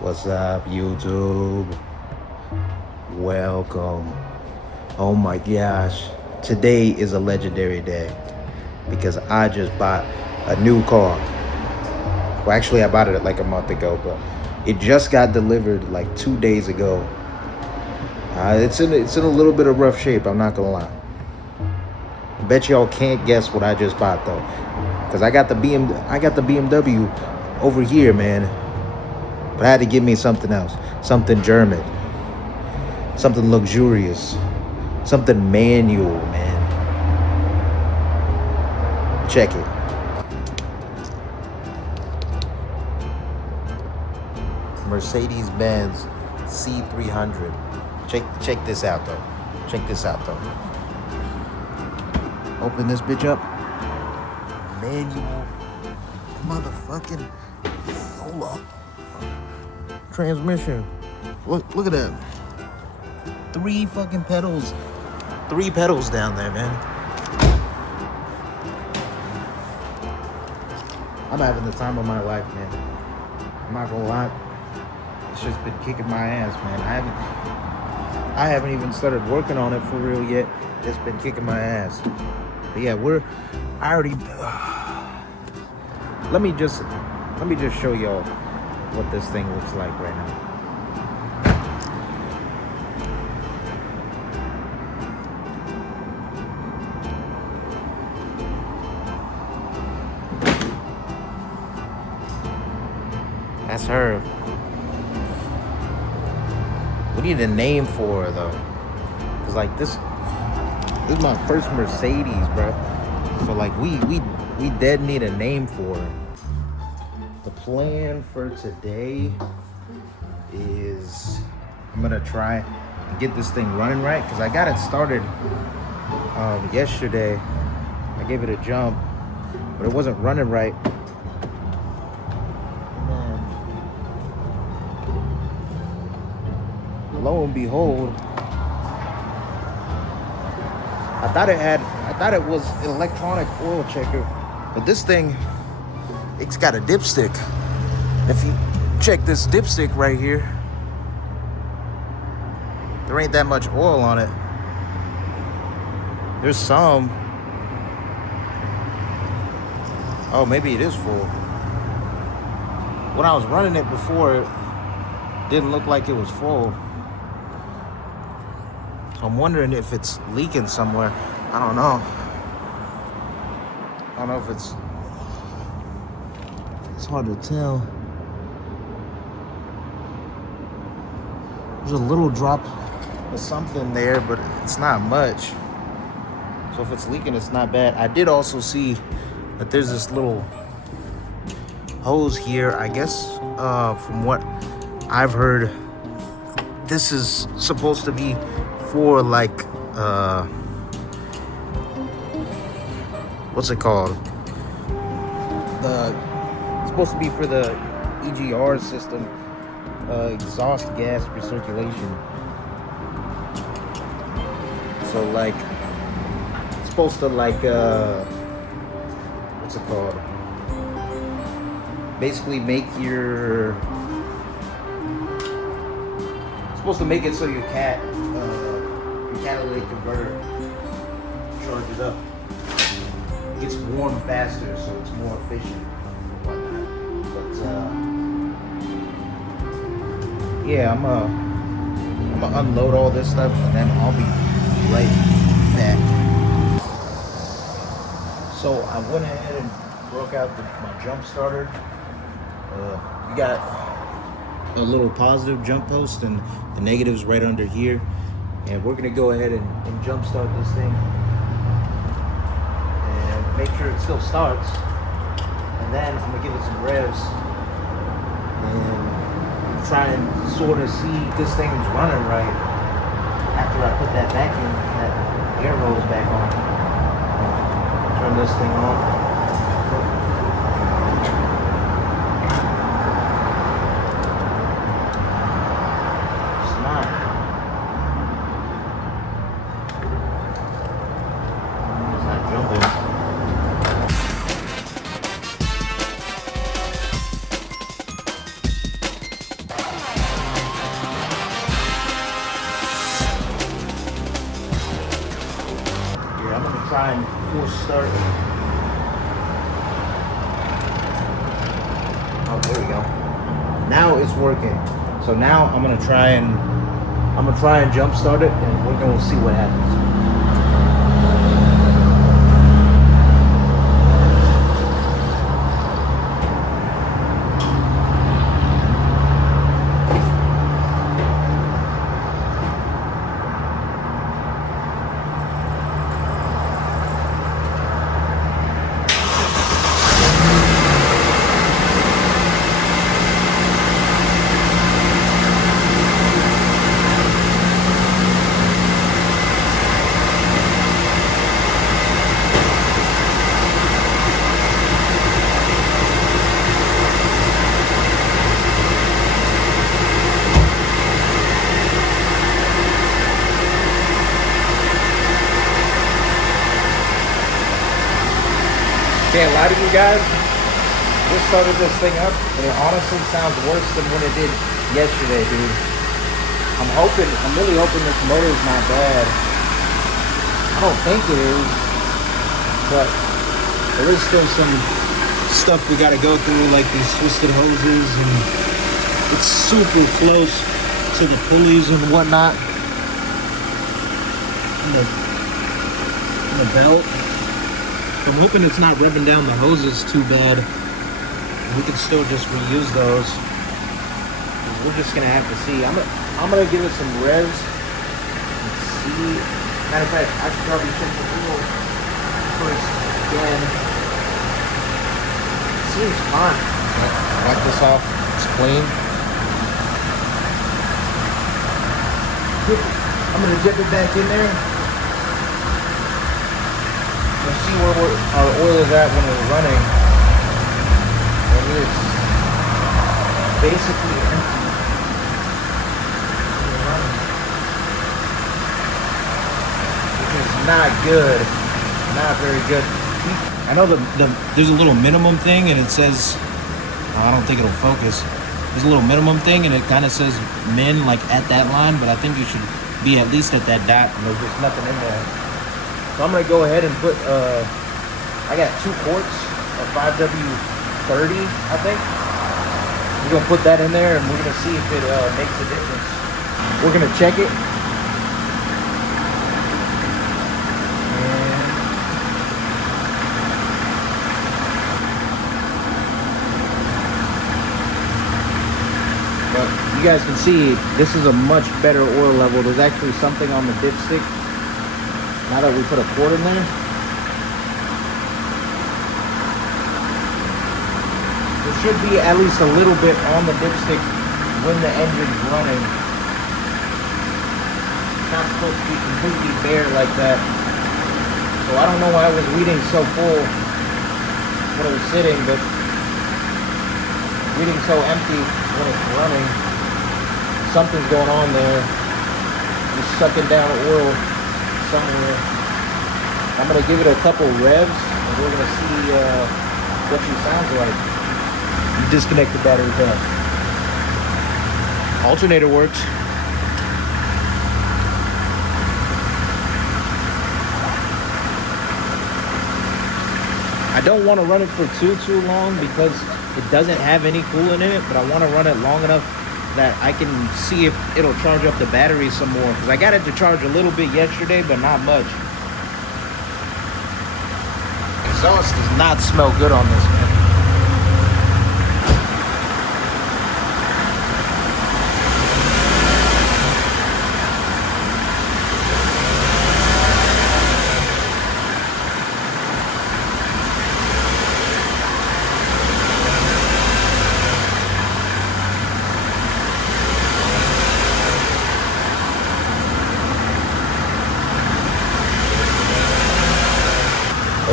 What's up, YouTube? Welcome. Oh my gosh. Today is a legendary day because I just bought a new car. Well, actually, I bought it like a month ago, but it just got delivered like 2 days ago. It's in a little bit of rough shape, I'm not gonna lie. I bet y'all can't guess what I just bought though. Because I got the BMW over here, man. But I had to give me something else. Something German. Something luxurious. Something manual, man. Check it. Mercedes-Benz C300. Check this out though. Open this bitch up. Manual motherfucking hold up. Transmission. Look at that. Three fucking pedals. Three pedals down there, man. I'm having the time of my life, man. I'm not gonna lie. It's just been kicking my ass, man. I haven't even started working on it for real yet. It's been kicking my ass. But yeah, let me just show y'all what this thing looks like right now. That's her. We need a name for her though. Cause like this is my first Mercedes, bro. So like we dead need a name for her. The plan for today is I'm gonna try and get this thing running right because I got it started yesterday. I gave it a jump, but it wasn't running right. Lo and behold, I thought it was an electronic oil checker, but this thing, it's got a dipstick. If you check this dipstick right here, there ain't that much oil on it. There's some. Oh, maybe it is full. When I was running it before, it didn't look like it was full. So I'm wondering if it's leaking somewhere. I don't know. I don't know if it's hard to tell. There's a little drop of something there, but it's not much. So if it's leaking, it's not bad. I did also see that there's this little hose here. I guess from what I've heard, this is supposed to be for like what's it called? It's supposed to be for the EGR system, exhaust gas recirculation. So like it's supposed to like what's it called? Basically make your supposed to make it so your catalytic converter charges up. It gets warm faster, so it's more efficient and whatnot. But yeah, I'm gonna unload all this stuff and then I'll be right back. So I went ahead and broke out my jump starter. You got a little positive jump post and the negatives right under here. And we're gonna go ahead and jump start this thing and make sure it still starts. And then I'm gonna give it some revs and try and sort of see if this thing's running right after I put that air hose back on. Turn this thing on. try and force start. Oh, there we go. Now it's working. So now I'm gonna try and jump start it, and we're gonna see what happens. Can't lie to you guys, just started this thing up, and it honestly sounds worse than when it did yesterday, dude. I'm really hoping this motor is not bad. I don't think it is, but there is still some stuff we gotta go through, like these twisted hoses, and it's super close to the pulleys and whatnot. And the belt. So I'm hoping it's not revving down the hoses too bad. We can still just reuse those. We're just gonna have to see. I'm gonna give it some revs and see. Matter of fact, I should probably check the wheel first again. It seems fine. Wipe this off. It's clean. I'm gonna dip it back in there. We'll see where our oil is at when it's running. And it's basically empty. Which is not good. Not very good. I know there's a little minimum thing, and it says, well, I don't think it'll focus. There's a little minimum thing, and it kind of says min, like at that line, but I think you should be at least at that dot, and there's just nothing in there. So I'm gonna go ahead and put, I got 2 quarts of 5W30, I think. We're gonna put that in there, and we're gonna see if it makes a difference. We're gonna check it. But you guys can see, this is a much better oil level. There's actually something on the dipstick. Now that we put a quart in there, there should be at least a little bit on the dipstick when the engine's running. It's not supposed to be completely bare like that. So I don't know why it was reading so full when it was sitting, but reading so empty when it's running. Something's going on there. It's sucking down oil somewhere. I'm gonna give it a couple revs, and we're gonna see what she sounds like. You disconnect the battery pack. Alternator works. I don't want to run it for too long because it doesn't have any coolant in it, but I want to run it long enough that I can see if it'll charge up the battery some more, because I got it to charge a little bit yesterday, but not much. Exhaust does not smell good on this, man.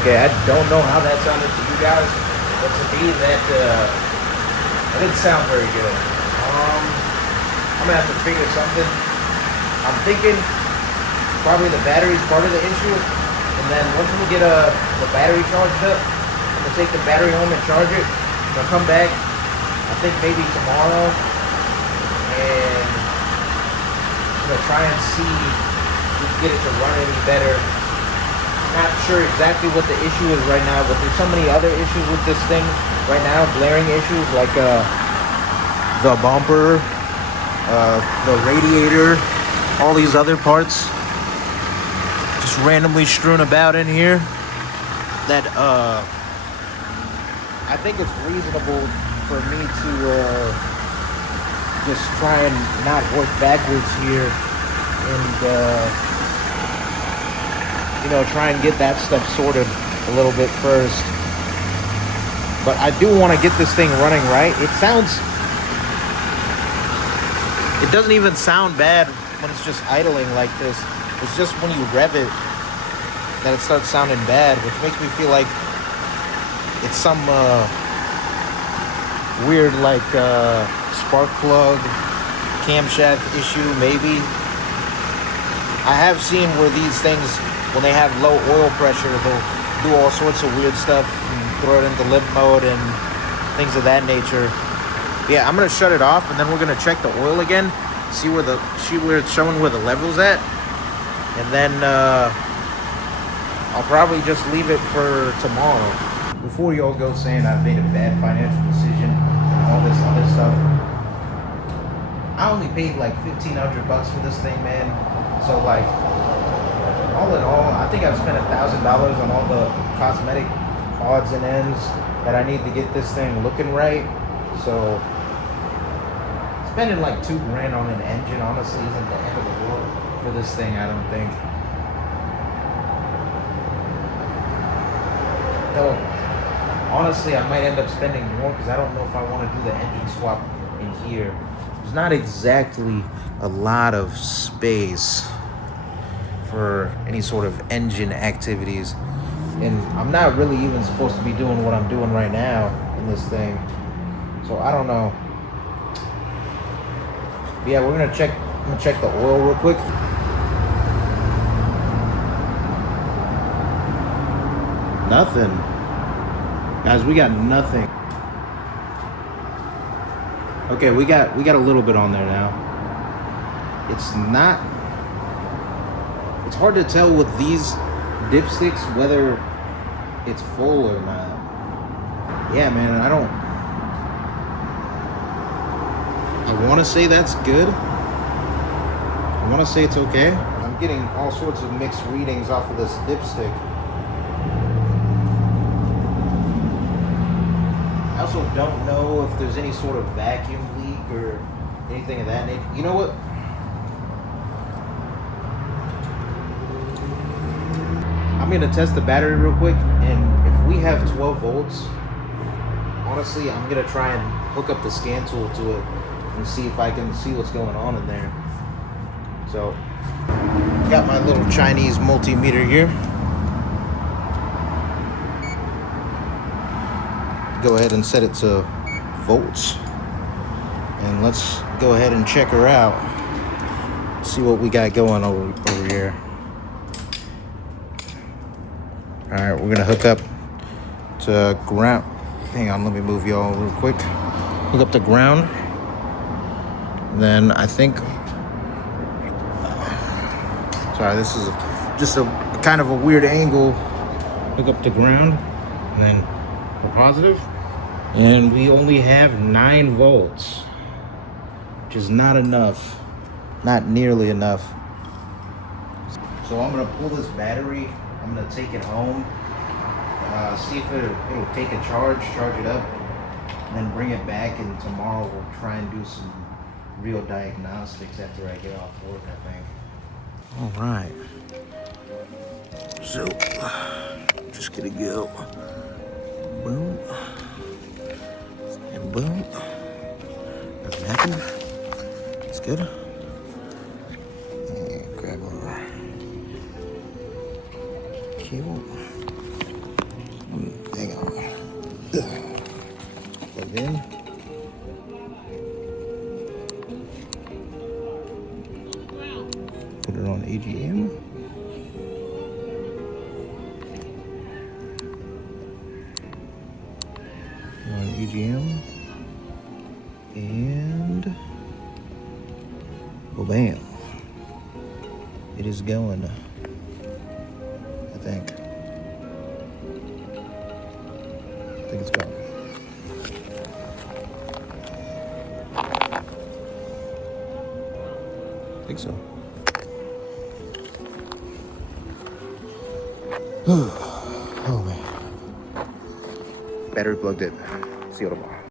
Okay, I don't know how that sounded to you guys, but to me that didn't sound very good. I'm gonna have to figure something. I'm thinking probably the battery's part of the issue, and then once we get the battery charged up, I'm gonna take the battery home and charge it. I'll come back, I think maybe tomorrow, and I'm gonna try and see if we can get it to run any better. Not sure exactly what the issue is right now, but there's so many other issues with this thing right now, glaring issues like the bumper, the radiator, all these other parts just randomly strewn about in here that I think it's reasonable for me to just try and not work backwards here and try and get that stuff sorted a little bit first. But I do want to get this thing running right. It doesn't even sound bad when it's just idling like this. It's just when you rev it that it starts sounding bad, which makes me feel like it's some weird like spark plug camshaft issue maybe. I have seen where these things, when they have low oil pressure, they'll do all sorts of weird stuff and throw it into limp mode and things of that nature. Yeah, I'm gonna shut it off and then we're gonna check the oil again, see where it's showing where the level's at, and then I'll probably just leave it for tomorrow. Before y'all go saying I've made a bad financial decision and all this other stuff, I only paid like $1,500 for this thing, man. So like, all in all, I think I've spent $1,000 on all the cosmetic odds and ends that I need to get this thing looking right. So spending like $2,000 on an engine honestly isn't the end of the world for this thing, I don't think. Though, honestly, I might end up spending more because I don't know if I want to do the engine swap in here. There's not exactly a lot of space for any sort of engine activities. And I'm not really even supposed to be doing what I'm doing right now in this thing. So I don't know. But yeah, I'm gonna check the oil real quick. Nothing. Guys, we got nothing. Okay, we got a little bit on there now. It's hard to tell with these dipsticks whether it's full or not. Yeah, man, I want to say that's good. I want to say it's okay. I'm getting all sorts of mixed readings off of this dipstick. I also don't know if there's any sort of vacuum leak or anything of that nature. You know what? I'm going to test the battery real quick, and if we have 12 volts, honestly, I'm going to try and hook up the scan tool to it and see if I can see what's going on in there. So, got my little Chinese multimeter here. Go ahead and set it to volts. And let's go ahead and check her out. See what we got going over here. All right, we're gonna hook up to ground. Hang on, let me move y'all real quick. Hook up to ground. Then I think, sorry, this is just a kind of a weird angle. Hook up to ground, and then we're positive. And we only have 9 volts, which is not enough, not nearly enough. So I'm gonna pull this battery. I'm gonna take it home, see if it'll take a charge it up, and then bring it back. And tomorrow we'll try and do some real diagnostics after I get off work, I think. All right. So, just gonna go. Boom. And boom. Nothing happened. It's good. And grab our cable. Hang on. Plug in. Put it on AGM. On AGM. And well, bam. It is going, I think. think it's gone. I think so. Oh man. Battery plugged in. See you tomorrow.